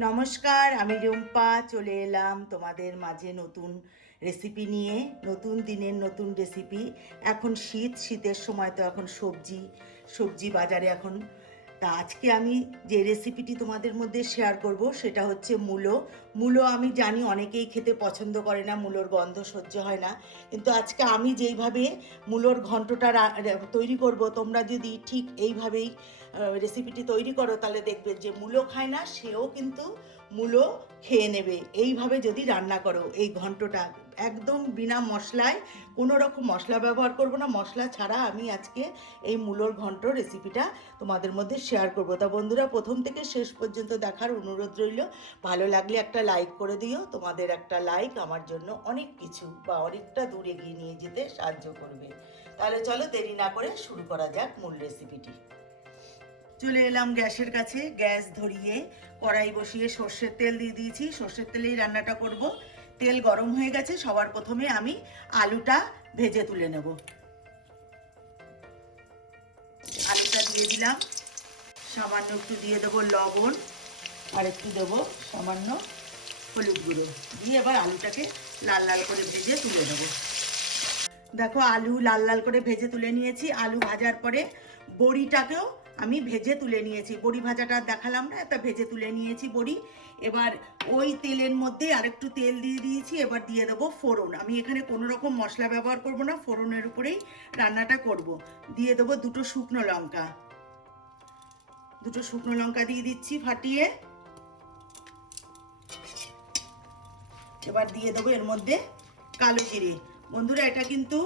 নমস্কার, আমি রুম্পা চলে এলাম তোমাদের মাঝে নতুন রেসিপি নিয়ে। নতুন দিনের নতুন রেসিপি। এখন শীতের সময় তো এখন সবজি বাজারে এখন। তা আজকে আমি যে রেসিপিটি তোমাদের মধ্যে শেয়ার করব সেটা হচ্ছে মূলো আমি জানি অনেকেই খেতে পছন্দ করে না, মূলোর গন্ধ সহ্য হয় না, কিন্তু আজকে আমি যেইভাবে মূলোর ঘন্টটা তৈরি করব, তোমরা যদি ঠিক এইভাবেই রেসিপিটি তৈরি করো তাহলে দেখবে যে মূলো খায় না সেও কিন্তু মূলো খেয়ে নেবে। এইভাবে যদি রান্না করো এই ঘন্টটা একদম বিনা মশলায়, কোনো রকম মশলা ব্যবহার করব না, মশলা ছাড়া আমি আজকে এই মূলোর ঘন্ট রেসিপিটা তোমাদের মধ্যে শেয়ার করব। তা বন্ধুরা, প্রথম থেকে শেষ পর্যন্ত দেখার অনুরোধ রইল। ভালো লাগলে একটা লাইক করে দিও। তোমাদের একটা লাইক আমার জন্য অনেক কিছু বা অনেকটা দূর এগিয়ে নিয়ে যেতে সাহায্য করবে। তাহলে চলো দেরি না করে শুরু করা যাক মূল রেসিপিটি। চলে এলাম গ্যাসের কাছে, গ্যাস ধরিয়ে কড়াই বসিয়ে সর্ষের তেল দিয়ে দিয়েছি। সর্ষের তেলেই রান্নাটা করব। তেল গরম হয়ে গেছে, সবার প্রথমে আমি আলুটা ভেজে তুলে নেব। আলুটা দিয়ে দিলাম, সামান্য একটু দিয়ে দেবো লবণ, আর একটু দেবো সামান্য হলুদ গুঁড়ো দিয়ে এবার আলুটাকে লাল লাল করে ভেজে তুলে নেব। দেখো আলু লাল লাল করে ভেজে তুলে নিয়েছি। আলু ভাজার পরে বড়িটাকেও আমি ভেজে তুলে নিয়েছি। বড়ি ভাজাটা দেখালাম না, এটা ভেজে তুলে নিয়েছি বড়ি। এবার ওই তেলের মধ্যে আরেকটু তেল দিয়ে দিয়েছি। এবার দিয়ে দেবো ফোড়ন। আমি এখানে কোনো রকম মশলা ব্যবহার করব না, ফোড়নের উপরেই রান্নাটা করব। দিয়ে দেবো দুটো শুকনো লঙ্কা দিয়ে দিচ্ছি ফাটিয়ে। এবার দিয়ে দেবো এর মধ্যে কালো জিরে। বন্ধুরা, এটা কিন্তু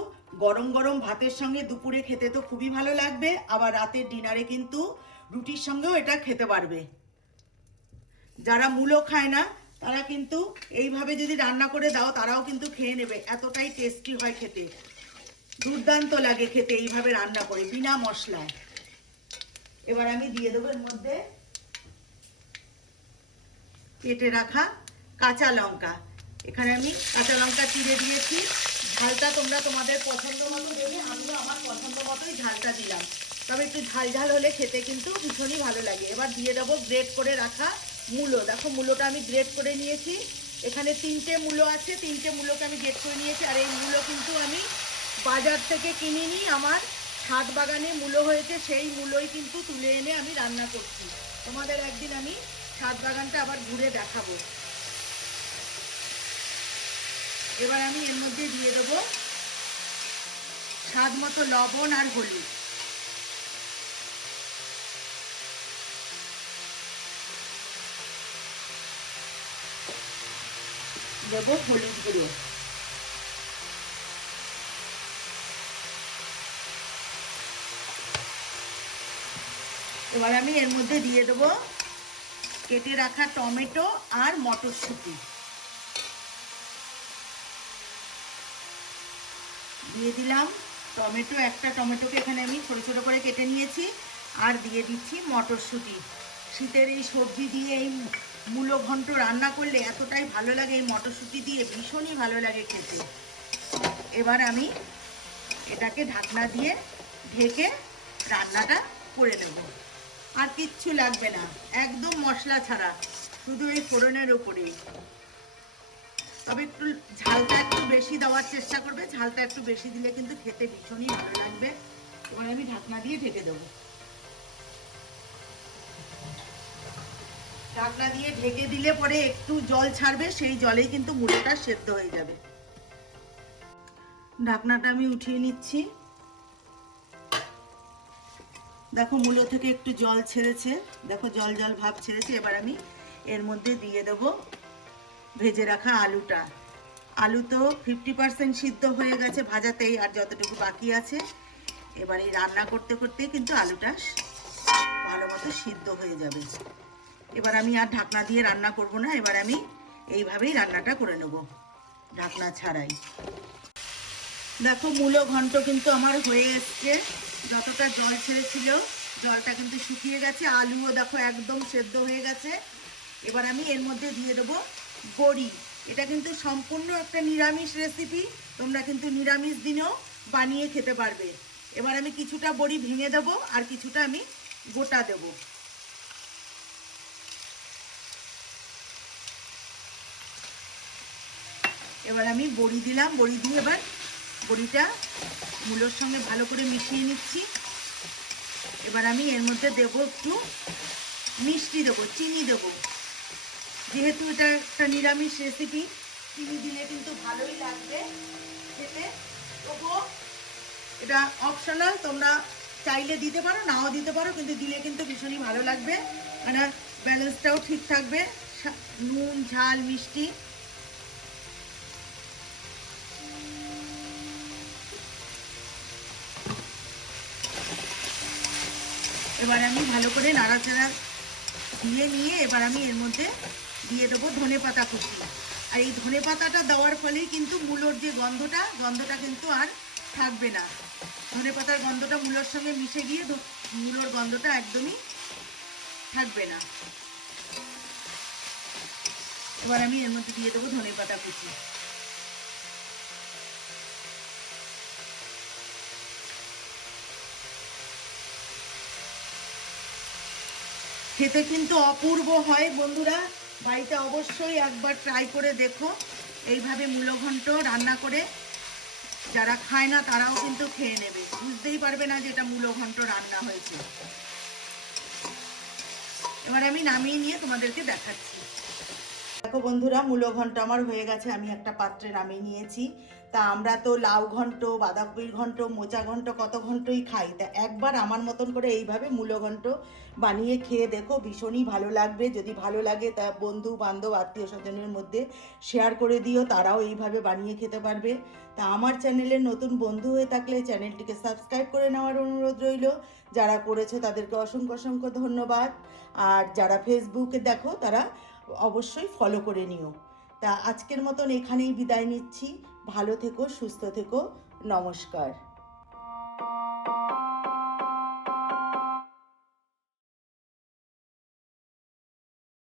গরম গরম ভাতের সঙ্গে দুপুরে খেতে তো খুবই ভালো লাগবে, আবার রাতের ডিনারে কিন্তু রুটির সঙ্গেও এটা খেতে পারবে। যারা মূলো খায় না তারা কিন্তু এইভাবে যদি রান্না করে দাও তারাও কিন্তু খেয়ে নেবে, এতটাই টেস্টি হয় খেতে। দুর্দান্ত লাগে খেতে এইভাবে রান্না করে বিনা মশলায়। এবার আমি দিয়ে দেবো এর মধ্যে কেটে রাখা কাঁচা লঙ্কা। এখানে আমি কাঁচা লঙ্কা চিড়ে দিয়েছি। ঝালটা তোমরা তোমাদের পছন্দ মতো দেবে, আমিও আমার পছন্দ মতোই ঝালটা দিলাম। তবে একটু ঝাল ঝাল হলে খেতে কিন্তু ভীষণই ভালো লাগে। এবার দিয়ে দেবো গ্রেট করে রাখা মূলো। দেখো মূলোটা আমি গ্রেট করে নিয়েছি। এখানে 3টে মূলো আছে, 3টে মূলোকে আমি গ্রেট করে নিয়েছি। আর এই মূলো কিন্তু আমি বাজার থেকে কিনিনি, আমার ছাদ বাগানে মূলো হয়েছে, সেই মূলোই কিন্তু তুলে এনে আমি রান্না করছি। তোমাদের একদিন আমি ছাদ বাগানটা আবার ঘুরে দেখাবো। এবার আমি এর মধ্যে দিয়ে দেবো স্বাদ মতো লবণ আর হলুদ। দেবো হলুদ গুঁড়ো। এবার আমি এর মধ্যে দিয়ে দেবো কেটে রাখা টমেটো আর মটরশুঁটি দিয়ে দিলাম। একটা টমেটোকে এখানে আমি ছোট ছোট করে কেটে নিয়েছি। আর দিয়ে দিচ্ছি মটরশুঁটি। শীতের এই সবজি দিয়ে এই মূলো ঘন্ট রান্না করলে এতটাই ভালো লাগে, এই মটরশুঁটি দিয়ে ভীষণই ভালো লাগে খেতে। এবার আমি এটাকে ঢাকনা দিয়ে ঢেকে রান্নাটা করে নেব। আর কিচ্ছু লাগবে না, একদম মশলা ছাড়া, শুধু এই ফোড়নের ওপরেই। তবে একটু ঝালটা একটু বেশি দেওয়ার চেষ্টা করবে, ঝালটা একটু বেশি দিলে কিন্তু খেতে ভীষণই ভালো লাগবে। এবার আমি ঢাকনা দিয়ে ঢেকে দেবো। ঢাকনা দিয়ে ঢেকে দিলে পরে একটু জল ছাড়বে, সেই জলেই কিন্তু মূলোটা সেদ্ধ হয়ে যাবে। ঢাকনাটা আমি উঠিয়ে নিচ্ছি। দেখো মূলো থেকে একটু জল ছেড়েছে, দেখো জল জল ভাব ছেড়েছে। এবার আমি এর মধ্যে দিয়ে দেবো ভেজে রাখা আলুটা। আলু তো 50% সিদ্ধ হয়ে গেছে ভাজাতেই, আর যতটুকু বাকি আছে এবার এই রান্না করতে করতে কিন্তু আলুটা ভালো মতো সিদ্ধ হয়ে যাবে। এবার আমি আর ঢাকনা দিয়ে রান্না করব না, এবার আমি এইভাবেই রান্নাটা করে নেব ঢাকনা ছাড়াই। দেখো মূলো ঘন্ট কিন্তু আমার হয়ে এসছে। যতটা জল ছেড়েছিল জলটা কিন্তু শুকিয়ে গেছে, আলুও দেখো একদম সেদ্ধ হয়ে গেছে। এবার আমি এর মধ্যে দিয়ে দেবো বড়ি। এটা কিন্তু সম্পূর্ণ একটা নিরামিষ রেসিপি, তোমরা কিন্তু নিরামিষ দিনেও বানিয়ে খেতে পারবে। এবার আমি কিছুটা বড়ি ভেঙে দেবো আর কিছুটা আমি গোটা দেবো। এবার আমি বড়ি দিলাম, বড়ি দিয়ে এবার বড়িটা মূলোর সঙ্গে ভালো করে মিশিয়ে নিচ্ছি। এবার আমি এর মধ্যে দেবো একটু মিষ্টি, দেবো চিনি দেবো, যেহেতু এটা একটা নিরামিষ রেসিপি চিনি দিলে কিন্তু ভালোই লাগবে খেতে। তবুও এটা অপশনাল, তোমরা চাইলে দিতে পারো নাও দিতে পারো, কিন্তু দিলে কিন্তু ভীষণই ভালো লাগবে, মানে ব্যালেন্সটাও ঠিক থাকবে, নুন ঝাল মিষ্টি। এবার আমি ভালো করে নাড়াচাড়া দিয়ে নিয়ে এবার আমি এর মধ্যে দিয়ে দেবো ধনেপাতা কুচি। আর এই ধনেপাতাটা দেওয়ার ফলেই কিন্তু মূলোর যে গন্ধটা কিন্তু আর থাকবে না। ধনেপাতার গন্ধটা মূলোর সঙ্গে মিশে গিয়ে মূলোর গন্ধটা একদমই থাকবে না। এবার আমি এর মধ্যে দিয়ে দেবো ধনেপাতা কুচি। খেতে কিন্তু অপূর্ব হয় বন্ধুরা, বাড়িতে অবশ্যই একবার ট্রাই করে দেখো। এইভাবে মূলো ঘন্ট রান্না করে যারা খায় না তারাও কিন্তু খেয়ে নেবে, বুঝতেই পারবে না যে এটা মূলো ঘন্ট রান্না হয়েছে। এবার আমি নামিয়ে নিয়ে তোমাদেরকে দেখাচ্ছি। দেখো বন্ধুরা, মূলো ঘন্ট আমার হয়ে গেছে, আমি একটা পাত্রে নামিয়ে নিয়েছি। তা আমরা তো লাউ ঘন্ট, বাঁধাকপির ঘন্ট, মোচা ঘন্ট, কত ঘন্টই খাই, তা একবার আমার মতন করে এইভাবে মূলো ঘন্ট বানিয়ে খেয়ে দেখো, ভীষণই ভালো লাগবে। যদি ভালো লাগে তা বন্ধু বান্ধব আত্মীয় স্বজনের মধ্যে শেয়ার করে দিও, তারাও এইভাবে বানিয়ে খেতে পারবে। তা আমার চ্যানেলের নতুন বন্ধু হয়ে থাকলে চ্যানেলটিকে সাবস্ক্রাইব করে নেওয়ার অনুরোধ রইল। যারা করেছে তাদেরকে অসংখ্য অসংখ্য ধন্যবাদ। আর যারা ফেসবুকে দেখো তারা অবশ্যই ফলো করে নিও। তা আজকের মতন এখানেই বিদায় নিচ্ছি। ভালো থেকো, সুস্থ থেকো, নমস্কার।